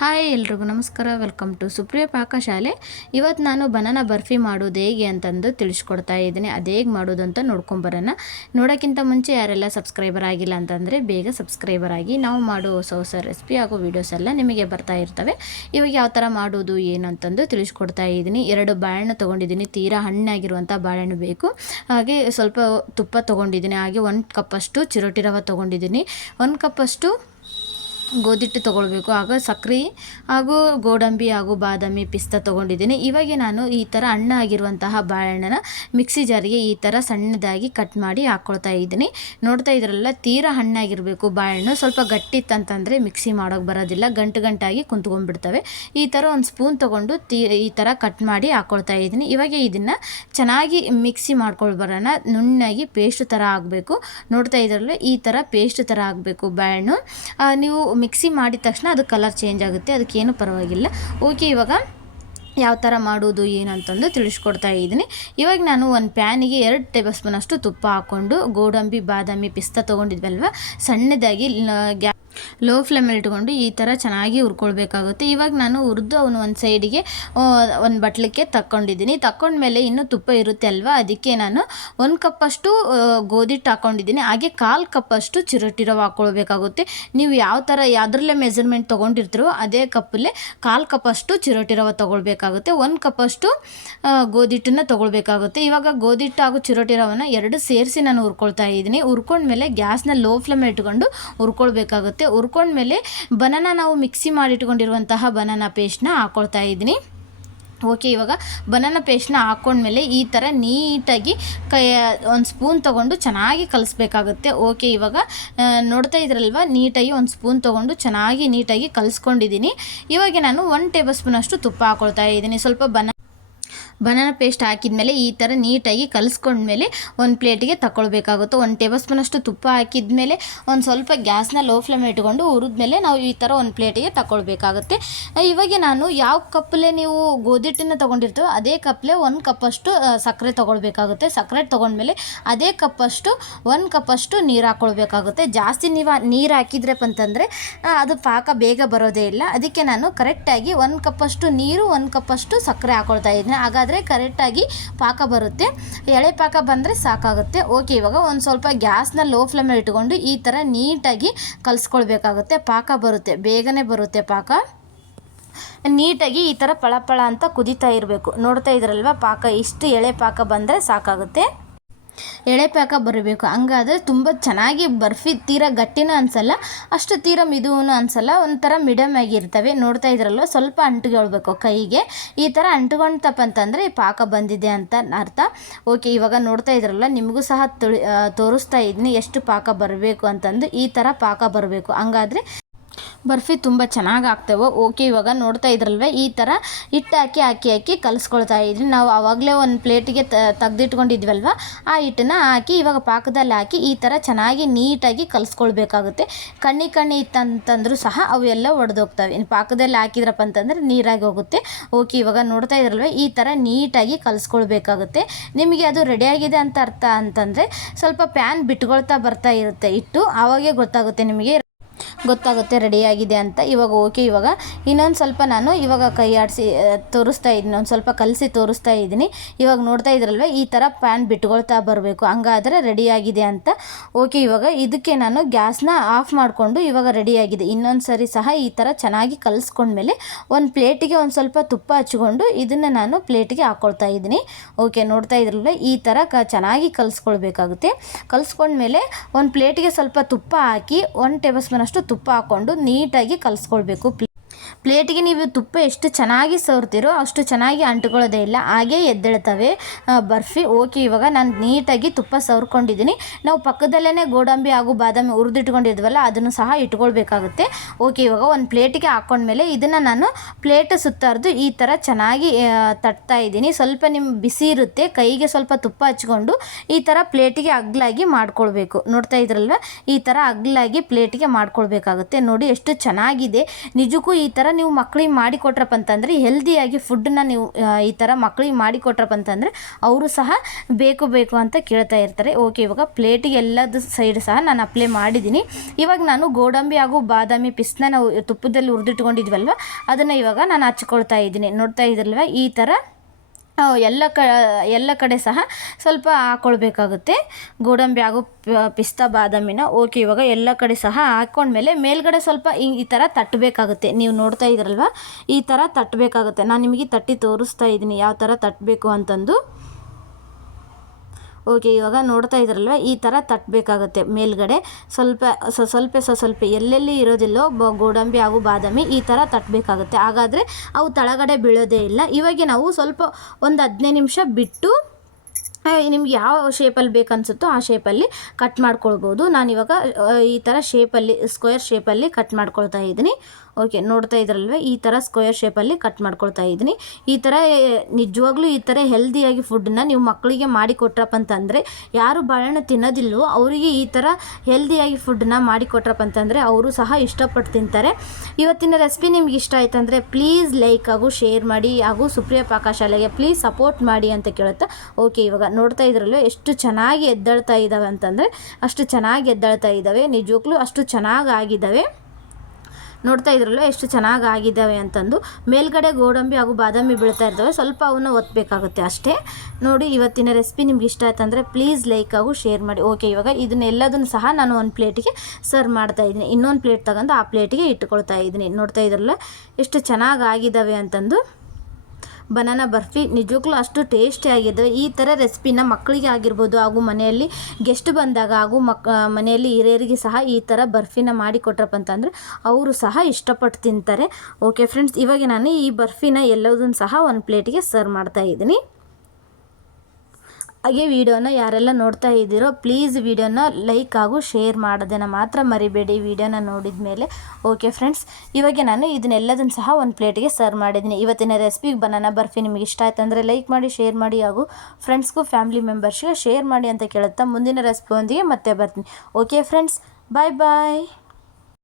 Hi ಎಲ್ರಿಗೂ ನಮಸ್ಕಾರ. Welcome to Supriya ಪಾಕಶಾಲೆ ಇವತ್ತು ನಾನು ಬನಾನ ಬರ್ಫಿ ಮಾಡೋದು ಹೇಗೆ ಅಂತಂದು ತಿಳಿಸ್ಕೊಡ್ತಾ ಇದ್ದೀನಿ. ಅದು ಹೇಗೆ ಮಾಡೋದು ಅಂತ ನೋಡ್ಕೊಂಬರೋಣ ನೋಡೋಕ್ಕಿಂತ ಮುಂಚೆ ಯಾರೆಲ್ಲ ಸಬ್ಸ್ಕ್ರೈಬರ್ ಆಗಿಲ್ಲ ಅಂತಂದರೆ ಬೇಗ ಸಬ್ಸ್ಕ್ರೈಬರ್ ಆಗಿ ನಾವು ಮಾಡೋ ಹೊಸ ಹೊಸ ರೆಸಿಪಿ ಹಾಗೂ ವೀಡಿಯೋಸ್ ಎಲ್ಲ ನಿಮಗೆ ಬರ್ತಾ ಇರ್ತವೆ. ಇವಾಗ ಯಾವ ಥರ ಮಾಡೋದು, ಏನು ಅಂತಂದು ತಿಳಿಸ್ಕೊಡ್ತಾ ಇದ್ದೀನಿ. ಎರಡು ಬಾಳೆಹಣ್ಣು ತೊಗೊಂಡಿದ್ದೀನಿ. ತೀರಾ ಹಣ್ಣಾಗಿರುವಂಥ ಬಾಳೆಹಣ್ಣು ಬೇಕು. ಹಾಗೆ ಸ್ವಲ್ಪ ತುಪ್ಪ ತೊಗೊಂಡಿದ್ದೀನಿ. ಹಾಗೆ ಒಂದು ಕಪ್ಪಷ್ಟು ಚಿರೋಟಿ ರವೆ ತೊಗೊಂಡಿದ್ದೀನಿ. ಒಂದು ಕಪ್ಪಷ್ಟು ಗೋಧಿಟ್ಟು ತೊಗೊಳ್ಬೇಕು. ಆಗ ಸಕ್ಕರೆ ಹಾಗೂ ಗೋಡಂಬಿ ಹಾಗೂ ಬಾದಾಮಿ ಪಿಸ್ತಾ ತೊಗೊಂಡಿದ್ದೀನಿ. ಇವಾಗ ನಾನು ಈ ಥರ ಹಣ್ಣಾಗಿರುವಂತಹ ಬಾಳೆಹಣ್ಣನ ಮಿಕ್ಸಿ ಜಾರಿಗೆ ಈ ಥರ ಸಣ್ಣದಾಗಿ ಕಟ್ ಮಾಡಿ ಹಾಕ್ಕೊಳ್ತಾ ಇದ್ದೀನಿ. ನೋಡ್ತಾ ಇದ್ರಲ್ಲ, ತೀರಾ ಹಣ್ಣಾಗಿರಬೇಕು ಬಾಳೆಹಣ್ಣು ಸ್ವಲ್ಪ ಗಟ್ಟಿತ್ತಂತಂದರೆ ಮಿಕ್ಸಿ ಮಾಡೋಕ್ಕೆ ಬರೋದಿಲ್ಲ. ಗಂಟು ಗಂಟಾಗಿ ಕುಂತ್ಕೊಂಡ್ಬಿಡ್ತವೆ. ಈ ಥರ ಒಂದು ಸ್ಪೂನ್ ತೊಗೊಂಡು ತೀ, ಈ ಥರ ಕಟ್ ಮಾಡಿ ಹಾಕ್ಕೊಳ್ತಾ ಇದ್ದೀನಿ. ಇವಾಗ ಇದನ್ನು ಚೆನ್ನಾಗಿ ಮಿಕ್ಸಿ ಮಾಡ್ಕೊಂಡು ಬರೋಣ. ನುಣ್ಣಾಗಿ ಪೇಸ್ಟ್ ಥರ ಆಗಬೇಕು. ನೋಡ್ತಾ ಇದ್ರಲ್ಲ, ಈ ಥರ ಪೇಸ್ಟ್ ಥರ ಆಗಬೇಕು ಬಾಳೆಹಣ್ಣು ನೀವು ಮಿಕ್ಸಿ ಮಾಡಿದ ತಕ್ಷಣ ಅದು ಕಲರ್ ಚೇಂಜ್ ಆಗುತ್ತೆ ಅದಕ್ಕೇನು ಪರವಾಗಿಲ್ಲ. ಓಕೆ, ಇವಾಗ ಯಾವ ಥರ ಮಾಡೋದು ಏನಂತಂದು ತಿಳಿಸ್ಕೊಡ್ತಾ ಇದ್ದೀನಿ. ಇವಾಗ ನಾನು ಒಂದು ಪ್ಯಾನಿಗೆ ಎರಡು ಟೇಬಲ್ ಸ್ಪೂನಷ್ಟು ತುಪ್ಪ ಹಾಕ್ಕೊಂಡು, ಗೋಡಂಬಿ, ಬಾದಾಮಿ, ಪಿಸ್ತಾ ತೊಗೊಂಡಿದ್ವಲ್ವ? ಸಣ್ಣದಾಗಿ ಗ್ಯಾ ಲೋ ಫ್ಲೇಮಲ್ಲಿ ಇಟ್ಕೊಂಡು ಈ ಥರ ಚೆನ್ನಾಗಿ ಹುರ್ಕೊಳ್ಬೇಕಾಗುತ್ತೆ. ಇವಾಗ ನಾನು ಹುರಿದು ಅವನು ಒಂದು ಸೈಡಿಗೆ ಒಂದು ಬಟ್ಲಕ್ಕೆ ತಕ್ಕೊಂಡಿದ್ದೀನಿ. ತಕ್ಕೊಂಡ್ಮೇಲೆ ಇನ್ನೂ ತುಪ್ಪ ಇರುತ್ತೆ ಅಲ್ವಾ? ಅದಕ್ಕೆ ನಾನು ಒಂದು ಕಪ್ಪಷ್ಟು ಗೋಧಿ ಹಾಕ್ಕೊಂಡಿದ್ದೀನಿ ಹಾಗೆ ಕಾಲು ಕಪ್ಪಷ್ಟು ಚಿರೋಟಿ ಹಾಕ್ಕೊಳ್ಬೇಕಾಗುತ್ತೆ ನೀವು ಯಾವ ಥರ ಯಾವುದ್ರಲ್ಲೇ ಮೆಜರ್ಮೆಂಟ್ ತೊಗೊಂಡಿರ್ತೀರೋ ಅದೇ ಕಪ್ಪಲ್ಲೇ ಕಾಲು ಕಪ್ಪಷ್ಟು ಚಿರೋಟಿ ತೊಗೊಳ್ಬೇಕಾಗುತ್ತೆ. ಒಂದು ಕಪ್ಪಷ್ಟು ಗೋಧಿ ಹಿಟ್ಟನ್ನು ತೊಗೊಳ್ಬೇಕಾಗುತ್ತೆ. ಇವಾಗ ಗೋಧಿ ಹಿಟ್ಟು ಹಾಗೂ ಚಿರೋಟಿ ಎರಡು ಸೇರಿಸಿ ನಾನು ಹುರ್ಕೊಳ್ತಾ ಇದ್ದೀನಿ. ಹುರ್ಕೊಂಡ್ಮೇಲೆ ಗ್ಯಾಸ್ನ ಲೋ ಫ್ಲೇಮ್ ಇಟ್ಕೊಂಡು ಹುರ್ಕೊಳ್ಬೇಕಾಗುತ್ತೆ. ಹುರ್ಕೊಂಡ್ಮೇಲೆ ಬನಾನ ನಾವು ಮಿಕ್ಸಿ ಮಾಡಿಟ್ಕೊಂಡಿರುವಂತಹ ಬನಾನ ಪೇಸ್ಟ್ನ ಹಾಕ್ಕೊಳ್ತಾ ಇದ್ದೀನಿ. ಓಕೆ, ಇವಾಗ ಬನಾನ ಪೇಸ್ಟ್ನ ಹಾಕ್ಕೊಂಡ್ಮೇಲೆ ಈ ಥರ ನೀಟಾಗಿ ಕೈ, ಒಂದು ಸ್ಪೂನ್ ತೊಗೊಂಡು ಚೆನ್ನಾಗಿ ಕಲಿಸ್ಬೇಕಾಗುತ್ತೆ. ಓಕೆ, ಇವಾಗ ನೋಡ್ತಾ ಇದ್ರಲ್ವ? ನೀಟಾಗಿ ಒಂದು ಸ್ಪೂನ್ ತೊಗೊಂಡು ಚೆನ್ನಾಗಿ ನೀಟಾಗಿ ಕಲಿಸ್ಕೊಂಡಿದ್ದೀನಿ. ಇವಾಗ ನಾನು ಒನ್ ಟೇಬಲ್ ಸ್ಪೂನಷ್ಟು ತುಪ್ಪ ಹಾಕ್ಕೊಳ್ತಾ ಇದ್ದೀನಿ. ಸ್ವಲ್ಪ ಬನ ಬನಾನ ಪೇಸ್ಟ್ ಹಾಕಿದ್ಮೇಲೆ ಈ ಥರ ನೀಟಾಗಿ ಕಲಿಸ್ಕೊಂಡ್ಮೇಲೆ ಒಂದು ಪ್ಲೇಟಿಗೆ ತಗೊಳ್ಬೇಕಾಗುತ್ತೆ ಒಂದು ಟೇಬಲ್ ಸ್ಪೂನಷ್ಟು ತುಪ್ಪ ಹಾಕಿದ್ಮೇಲೆ ಒಂದು ಸ್ವಲ್ಪ ಗ್ಯಾಸ್ನ ಲೋ ಫ್ಲೇಮ್ ಇಟ್ಕೊಂಡು ಹುರಿದ್ಮೇಲೆ ನಾವು ಈ ಥರ ಒಂದು ಪ್ಲೇಟಿಗೆ ತಗೊಳ್ಬೇಕಾಗುತ್ತೆ ಇವಾಗ ನಾನು ಯಾವ ಕಪ್ಪಲೆ ನೀವು ಗೋಧಿ ಹಿಟ್ಟನ್ನು ತೊಗೊಂಡಿರ್ತೀವೋ ಅದೇ ಕಪ್ಲೆ ಒಂದು ಕಪ್ಪಷ್ಟು ಸಕ್ಕರೆ ತೊಗೊಳ್ಬೇಕಾಗುತ್ತೆ. ಸಕ್ಕರೆ ತೊಗೊಂಡ್ಮೇಲೆ ಅದೇ ಕಪ್ಪಷ್ಟು, ಒಂದು ಕಪ್ಪಷ್ಟು ನೀರು ಹಾಕ್ಕೊಳ್ಬೇಕಾಗುತ್ತೆ. ಜಾಸ್ತಿ ನೀವು ನೀರು ಹಾಕಿದ್ರೆ ಅಂತಂದರೆ ಅದು ಪಾಕ ಬೇಗ ಬರೋದೇ ಇಲ್ಲ. ಅದಕ್ಕೆ ನಾನು ಕರೆಕ್ಟಾಗಿ ಒಂದು ಕಪ್ಪಷ್ಟು ನೀರು, ಒಂದು ಕಪ್ಪಷ್ಟು ಸಕ್ಕರೆ ಹಾಕ್ಕೊಳ್ತಾ ಇದ್ದೀನಿ. ಹಾಗಾದರೆ ಕರೆಕ್ಟಾಗಿ ಪಾಕ ಬರುತ್ತೆ. ಎಳೆ ಪಾಕ ಬಂದರೆ ಸಾಕಾಗುತ್ತೆ. ಓಕೆ, ಇವಾಗ ಒಂದು ಸ್ವಲ್ಪ ಗ್ಯಾಸ್ನ ಲೋ ಫ್ಲೇಮಲ್ಲಿ ಇಟ್ಕೊಂಡು ಈ ಥರ ನೀಟಾಗಿ ಕಲಿಸ್ಕೊಳ್ಬೇಕಾಗುತ್ತೆ. ಪಾಕ ಬರುತ್ತೆ, ಬೇಗನೆ ಬರುತ್ತೆ ಪಾಕ. ನೀಟಾಗಿ ಈ ಥರ ಪಳಪಳ ಪಳ ಅಂತ ಕುದೀತಾ ಇರಬೇಕು. ನೋಡ್ತಾ ಇದ್ರಲ್ವ, ಪಾಕ ಇಷ್ಟು ಎಳೆ ಪಾಕ ಬಂದರೆ ಸಾಕಾಗುತ್ತೆ. ಎಳೆ ಪಾಕ ಬರಬೇಕು. ಹಂಗಾದ್ರೆ ತುಂಬ ಚೆನ್ನಾಗಿ ಬರ್ಫಿ, ತೀರಾ ಗಟ್ಟಿನೂ ಅನ್ಸಲ್ಲ, ಅಷ್ಟು ತೀರ ಮಿದುವೂ ಅನ್ಸಲ್ಲ, ಒಂಥರ ಮಿಡಮ್ ಆಗಿರ್ತವೆ. ನೋಡ್ತಾ ಇದ್ರಲ್ವ? ಸ್ವಲ್ಪ ಅಂಟ್ಕೊಳ್ಬೇಕು ಕೈಗೆ. ಈ ಥರ ಅಂಟ್ಕೊಂತಪ್ಪ ಅಂತಂದರೆ ಪಾಕ ಬಂದಿದೆ ಅಂತ ಅರ್ಥ. ಓಕೆ ಇವಾಗ ನೋಡ್ತಾ ಇದ್ರಲ್ಲ, ನಿಮಗೂ ಸಹ ತುಳಿ ತೋರಿಸ್ತಾ ಇದ್ದೀನಿ ಎಷ್ಟು ಪಾಕ ಬರಬೇಕು ಅಂತಂದು. ಈ ಥರ ಪಾಕ ಬರಬೇಕು. ಹಂಗಾದ್ರೆ ಬರ್ಫಿ ತುಂಬ ಚೆನ್ನಾಗಿ ಆಗ್ತವೆ ಓಕೆ, ಇವಾಗ ನೋಡ್ತಾ ಇದ್ರಲ್ವ, ಈ ಥರ ಹಿಟ್ಟು ಹಾಕಿ ಹಾಕಿ ಹಾಕಿ ಕಲಿಸ್ಕೊಳ್ತಾ ಇದ್ರಿ. ನಾವು ಆವಾಗಲೇ ಒಂದು ಪ್ಲೇಟಿಗೆ ತೆಗೆದಿಟ್ಕೊಂಡಿದ್ವಲ್ವ, ಆ ಹಿಟ್ಟನ್ನ ಹಾಕಿ ಇವಾಗ ಪಾಕದಲ್ಲಿ ಹಾಕಿ ಈ ಥರ ಚೆನ್ನಾಗಿ ನೀಟಾಗಿ ಕಲಿಸ್ಕೊಳ್ಬೇಕಾಗುತ್ತೆ. ಕಣ್ಣಿ ಕಣ್ಣಿ ಇತ್ತಂತಂದ್ರೂ ಸಹ ಅವೆಲ್ಲ ಒಡೆದೋಗ್ತವೆ. ಇನ್ನು ಪಾಕದಲ್ಲಿ ಹಾಕಿದ್ರಪ್ಪ ಅಂತಂದರೆ ನೀರಾಗಿ ಹೋಗುತ್ತೆ. ಓಕೆ, ಇವಾಗ ನೋಡ್ತಾ ಇದ್ರಲ್ವ, ಈ ಥರ ನೀಟಾಗಿ ಕಲಿಸ್ಕೊಳ್ಬೇಕಾಗುತ್ತೆ. ನಿಮಗೆ ಅದು ರೆಡಿಯಾಗಿದೆ ಅಂತ ಅರ್ಥ ಅಂತಂದರೆ ಸ್ವಲ್ಪ ಪ್ಯಾನ್ ಬಿಟ್ಕೊಳ್ತಾ ಬರ್ತಾ ಇರುತ್ತೆ ಹಿಟ್ಟು. ಆವಾಗೇ ಗೊತ್ತಾಗುತ್ತೆ ನಿಮಗೆ ಗೊತ್ತಾಗುತ್ತೆ ರೆಡಿಯಾಗಿದೆ ಅಂತ. ಇವಾಗ ಓಕೆ ಇವಾಗ ಇನ್ನೊಂದು ಸ್ವಲ್ಪ ನಾನು ಇವಾಗ ಕೈ ಆಡಿಸಿ ತೋರಿಸ್ತಾ ಇದ್ದೀನಿ ಒಂದು ಸ್ವಲ್ಪ ಕಲಸಿ ತೋರಿಸ್ತಾ ಇದ್ದೀನಿ. ಇವಾಗ ನೋಡ್ತಾ ಇದ್ರಲ್ವ ಈ ಥರ ಪ್ಯಾನ್ ಬಿಟ್ಕೊಳ್ತಾ ಬರಬೇಕು. ಹಂಗಾದರೆ ರೆಡಿಯಾಗಿದೆ ಅಂತ. ಓಕೆ ಇವಾಗ ಇದಕ್ಕೆ ನಾನು ಗ್ಯಾಸ್ನ ಆಫ್ ಮಾಡಿಕೊಂಡು ಇವಾಗ ರೆಡಿಯಾಗಿದೆ ಇನ್ನೊಂದು ಸರಿ ಸಹ ಈ ಥರ ಚೆನ್ನಾಗಿ ಕಲಿಸ್ಕೊಂಡ್ಮೇಲೆ ಒಂದು ಪ್ಲೇಟಿಗೆ ಒಂದು ಸ್ವಲ್ಪ ತುಪ್ಪ ಹಚ್ಕೊಂಡು ಇದನ್ನು ನಾನು ಪ್ಲೇಟಿಗೆ ಹಾಕ್ಕೊಳ್ತಾ ಇದ್ದೀನಿ. ಓಕೆ ನೋಡ್ತಾ ಇದ್ರಲ್ವ ಈ ಥರ ಕ, ಚೆನ್ನಾಗಿ ಕಲಿಸ್ಕೊಳ್ಬೇಕಾಗುತ್ತೆ. ಕಲಿಸ್ಕೊಂಡ್ಮೇಲೆ ಒಂದು ಪ್ಲೇಟಿಗೆ ಸ್ವಲ್ಪ ತುಪ್ಪ ಹಾಕಿ ಒಂದು ಟೇಬಲ್ ಸ್ಪೂನಷ್ಟು ತುಪ್ಪ ಹಾಕ್ಕೊಂಡು ನೀಟಾಗಿ ಕಲಿಸ್ಕೊಳ್ಬೇಕು. ಪ್ಲೇಟಿಗೆ ನೀವು ತುಪ್ಪ ಎಷ್ಟು ಚೆನ್ನಾಗಿ ಸವರ್ತೀರೋ ಅಷ್ಟು ಚೆನ್ನಾಗಿ ಅಂಟ್ಕೊಳ್ಳೋದೇ ಇಲ್ಲ. ಹಾಗೇ ಎದ್ದೇಳ್ತವೆ. ಬರ್ಫಿ, ಓಕೆ. ಇವಾಗ ನಾನು ನೀಟಾಗಿ ತುಪ್ಪ ಸವರ್ಕೊಂಡಿದ್ದೀನಿ. ನಾವು ಪಕ್ಕದಲ್ಲೇ ಗೋಡಂಬಿ ಹಾಗೂ ಬಾದಾಮಿ ಹುರಿದಿಟ್ಕೊಂಡಿದ್ವಲ್ಲ, ಅದನ್ನು ಸಹ ಇಟ್ಕೊಳ್ಬೇಕಾಗುತ್ತೆ. ಓಕೆ, ಇವಾಗ ಒಂದು ಪ್ಲೇಟಿಗೆ ಹಾಕ್ಕೊಂಡ್ಮೇಲೆ ಇದನ್ನು ನಾನು ಪ್ಲೇಟ್ ಸುತ್ತಾರ್ದು ಈ ಥರ ಚೆನ್ನಾಗಿ ತಟ್ತಾ ಇದ್ದೀನಿ. ಸ್ವಲ್ಪ ನಿಮ್ಮ ಬಿಸಿ ಇರುತ್ತೆ, ಕೈಗೆ ಸ್ವಲ್ಪ ತುಪ್ಪ ಹಚ್ಕೊಂಡು ಈ ಥರ ಪ್ಲೇಟಿಗೆ ಅಗ್ಲಾಗಿ ಮಾಡ್ಕೊಳ್ಬೇಕು. ನೋಡ್ತಾ ಇದ್ರಲ್ವ? ಈ ಥರ ಅಗ್ಲಾಗಿ ಪ್ಲೇಟಿಗೆ ಮಾಡ್ಕೊಳ್ಬೇಕಾಗುತ್ತೆ. ನೋಡಿ ಎಷ್ಟು ಚೆನ್ನಾಗಿದೆ. ನಿಜಕ್ಕೂ ಈ ಥರ ನೀವು ಮಕ್ಳಿಗೆ ಮಾಡಿಕೊಟ್ರಪ್ಪ ಅಂತಂದರೆ ಹೆಲ್ದಿಯಾಗಿ ಫುಡ್ಡನ್ನ ನೀವು ಈ ಥರ ಮಕ್ಳಿಗೆ ಮಾಡಿಕೊಟ್ರಪ್ಪ ಅಂತಂದರೆ ಅವರು ಸಹ ಬೇಕು ಬೇಕು ಅಂತ ಕೇಳ್ತಾ ಇರ್ತಾರೆ. ಓಕೆ ಇವಾಗ ಪ್ಲೇಟಿಗೆ ಎಲ್ಲದ ಸೈಡ್ ಸಹ ನಾನು ಅಪ್ಲೈ ಮಾಡಿದ್ದೀನಿ. ಇವಾಗ ನಾನು ಗೋಡಂಬಿ ಹಾಗೂ ಬಾದಾಮಿ ಪಿಸ್ನ ನಾವು ತುಪ್ಪದಲ್ಲಿ ಹುರಿದಿಟ್ಕೊಂಡಿದ್ವಲ್ವ, ಅದನ್ನು ಇವಾಗ ನಾನು ಹಚ್ಕೊಳ್ತಾ ಇದ್ದೀನಿ. ನೋಡ್ತಾ ಇದ್ರಲ್ವ, ಈ ಥರ ಎಲ್ಲ ಕ, ಎಲ್ಲ ಕಡೆ ಸಹ ಸ್ವಲ್ಪ ಹಾಕ್ಕೊಳ್ಬೇಕಾಗುತ್ತೆ ಗೋಡಂಬಿ ಹಾಗೂ ಪಿಸ್ತಾ ಬಾದಾಮಿನ ಓಕೆ, ಇವಾಗ ಎಲ್ಲ ಕಡೆ ಸಹ ಹಾಕ್ಕೊಂಡ್ಮೇಲೆ ಮೇಲ್ಗಡೆ ಸ್ವಲ್ಪ ಹಿಂಗ್ ಈ ಥರ ತಟ್ಟಬೇಕಾಗುತ್ತೆ. ನೀವು ನೋಡ್ತಾ ಇದ್ರಲ್ವ? ಈ ಥರ ತಟ್ಟಬೇಕಾಗುತ್ತೆ. ನಾನು ನಿಮಗೆ ತಟ್ಟಿ ತೋರಿಸ್ತಾ ಇದ್ದೀನಿ. ಯಾವ ಥರ ತಟ್ಟಬೇಕು ಅಂತಂದು. ಓಕೆ, ಇವಾಗ ನೋಡ್ತಾ ಇದ್ರಲ್ವ ಈ ಥರ ತಟ್ಟಬೇಕಾಗುತ್ತೆ ಮೇಲ್ಗಡೆ ಸ್ವಲ್ಪ ಸ್ವಲ್ಪ ಸ್ವಲ್ಪ ಎಲ್ಲೆಲ್ಲಿ ಇರೋದಿಲ್ಲೋ ಬ, ಗೋಡಂಬಿ ಹಾಗೂ ಬಾದಾಮಿ ಈ ಥರ ತಟ್ಟಬೇಕಾಗುತ್ತೆ ಹಾಗಾದರೆ ಅವು ತಳಗಡೆ ಬೀಳೋದೇ ಇಲ್ಲ. ಇವಾಗ ನಾವು ಸ್ವಲ್ಪ ಒಂದು ಹದಿನೈದು ನಿಮಿಷ ಬಿಟ್ಟು ನಿಮ್ಗೆ ಯಾವ ಶೇಪಲ್ಲಿ ಬೇಕನ್ಸುತ್ತೋ ಆ ಶೇಪಲ್ಲಿ ಕಟ್ ಮಾಡ್ಕೊಳ್ಬೋದು. ನಾನಿವಾಗ ಈ ಥರ ಶೇಪಲ್ಲಿ ಸ್ಕ್ವೇರ್ ಶೇಪಲ್ಲಿ ಕಟ್ ಮಾಡ್ಕೊಳ್ತಾ ಇದ್ದೀನಿ. ಓಕೆ ನೋಡ್ತಾ ಇದ್ರಲ್ವೇ? ಈ ಥರ ಸ್ಕ್ವೇರ್ ಶೇಪಲ್ಲಿ ಕಟ್ ಮಾಡ್ಕೊಳ್ತಾ ಇದ್ದೀನಿ. ಈ ಥರ ನಿಜವಾಗ್ಲೂ ಈ ಥರ ಹೆಲ್ದಿಯಾಗಿ ಫುಡ್ಡನ್ನ ನೀವು ಮಕ್ಕಳಿಗೆ ಮಾಡಿ ಕೊಟ್ರಪ್ಪ ಅಂತಂದರೆ, ಯಾರು ಬಾಳೆಹಣ್ಣು ತಿನ್ನೋದಿಲ್ವೋ ಅವರಿಗೆ ಈ ಥರ ಹೆಲ್ದಿಯಾಗಿ ಫುಡ್ಡನ್ನ ಮಾಡಿ ಕೊಟ್ರಪ್ಪ ಅಂತಂದರೆ ಅವರು ಸಹ ಇಷ್ಟಪಟ್ಟು ತಿಂತಾರೆ. ಇವತ್ತಿನ ರೆಸಿಪಿ ನಿಮ್ಗೆ ಇಷ್ಟ ಆಯ್ತು ಅಂದರೆ ಪ್ಲೀಸ್ ಲೈಕ್ ಹಾಗೂ ಶೇರ್ ಮಾಡಿ ಹಾಗೂ ಸುಪ್ರಿಯ ಪಾಕಶಾಲೆಗೆ ಪ್ಲೀಸ್ ಸಪೋರ್ಟ್ ಮಾಡಿ ಅಂತ ಕೇಳುತ್ತಾ? ಓಕೆ ಇವಾಗ ನೋಡ್ತಾ ಇದ್ರಲ್ವ ಎಷ್ಟು ಚೆನ್ನಾಗಿ ಎದ್ದೇಳ್ತಾ ಇದ್ದಾವೆ ಅಂತಂದರೆ ಅಷ್ಟು ಚೆನ್ನಾಗಿ ಎದ್ದೇಳ್ತಾ ಇದ್ದಾವೆ, ನಿಜವಾಗ್ಲೂ ಅಷ್ಟು ಚೆನ್ನಾಗಿ ಆಗಿದ್ದಾವೆ ನೋಡ್ತಾ ಇದ್ರಲ್ವ ಎಷ್ಟು ಚೆನ್ನಾಗಿ ಆಗಿದ್ದಾವೆ ಅಂತಂದು ಮೇಲ್ಗಡೆ ಗೋಡಂಬಿ ಹಾಗೂ ಬಾದಾಮಿ ಬೀಳ್ತಾ ಇರ್ತವೆ. ಸ್ವಲ್ಪ ಅವನ್ನ ಒತ್ತಬೇಕಾಗುತ್ತೆ ಅಷ್ಟೇ. ನೋಡಿ, ಇವತ್ತಿನ ರೆಸಿಪಿ ನಿಮ್ಗೆ ಇಷ್ಟ ಆಯ್ತು ಅಂದರೆ ಪ್ಲೀಸ್ ಲೈಕ್ ಹಾಗೂ ಶೇರ್ ಮಾಡಿ. ಓಕೆ ಇವಾಗ ಇದನ್ನೆಲ್ಲದನ್ನು ಸಹ ನಾನು ಒಂದು ಪ್ಲೇಟಿಗೆ ಸರ್ವ್ ಮಾಡ್ತಾ ಇದ್ದೀನಿ. ಇನ್ನೊಂದು ಪ್ಲೇಟ್ ತಗೊಂಡು ಆ ಪ್ಲೇಟಿಗೆ ಇಟ್ಕೊಳ್ತಾ ಇದ್ದೀನಿ. ನೋಡ್ತಾ ಇದ್ರಲ್ಲ ಎಷ್ಟು ಚೆನ್ನಾಗಿ ಆಗಿದ್ದಾವೆ ಅಂತಂದು. ಬನಾನಾ ಬರ್ಫಿ ನಿಜಕ್ಕೂ ಅಷ್ಟು ಟೇಸ್ಟಿ ಆಗಿದೆ ಈ ಥರ ರೆಸಿಪಿನ ಮಕ್ಕಳಿಗೆ ಆಗಿರ್ಬೋದು, ಹಾಗೂ ಮನೆಯಲ್ಲಿ ಗೆಸ್ಟ್ ಬಂದಾಗ, ಹಾಗೂ ಮಕ್ ಮನೆಯಲ್ಲಿ ಹಿರಿಯರಿಗೆ ಸಹ ಈ ಥರ ಬರ್ಫಿನ ಮಾಡಿ ಕೊಟ್ರಪ್ಪ ಅಂತಂದರೆ ಅವರು ಸಹ ಇಷ್ಟಪಟ್ಟು ತಿಂತಾರೆ. ಓಕೆ ಫ್ರೆಂಡ್ಸ್ ಇವಾಗ ನಾನು ಈ ಬರ್ಫಿನ ಎಲ್ಲದನ್ನು ಸಹ ಒಂದು ಪ್ಲೇಟಿಗೆ ಸರ್ವ್ ಮಾಡ್ತಾ ಇದ್ದೀನಿ. ಹಾಗೆ ವಿಡಿಯೋನ ಯಾರೆಲ್ಲ ನೋಡ್ತಾ ಇದ್ದೀರೋ ಪ್ಲೀಸ್ ವಿಡಿಯೋನ ಲೈಕ್ ಹಾಗೂ ಶೇರ್ ಮಾಡೋದನ್ನು ಮಾತ್ರ ಮರಿಬೇಡಿ ವಿಡಿಯೋನ ನೋಡಿದ ಮೇಲೆ ಓಕೆ ಫ್ರೆಂಡ್ಸ್ ಇವಾಗ ನಾನು ಇದನ್ನೆಲ್ಲದನ್ನು ಸಹ ಒಂದು ಪ್ಲೇಟಿಗೆ ಸರ್ವ್ ಮಾಡಿದ್ದೀನಿ. ಇವತ್ತಿನ ರೆಸಿಪಿ ಬನಾನಾ ಬರ್ಫಿ ನಿಮಗೆ ಇಷ್ಟ ಆಯ್ತು ಅಂದರೆ ಲೈಕ್ ಮಾಡಿ ಶೇರ್ ಮಾಡಿ ಹಾಗೂ ಫ್ರೆಂಡ್ಸ್ಗೂ ಫ್ಯಾಮಿಲಿ ಮೆಂಬರ್ಸ್ಗೆ ಶೇರ್ ಮಾಡಿ ಅಂತ ಕೇಳುತ್ತಾ ಮುಂದಿನ ರೆಸಿಪಿ ಒಂದಿಗೆ ಮತ್ತೆ ಬರ್ತೀನಿ. ಓಕೆ ಫ್ರೆಂಡ್ಸ್ ಬಾಯ್ ಬಾಯ್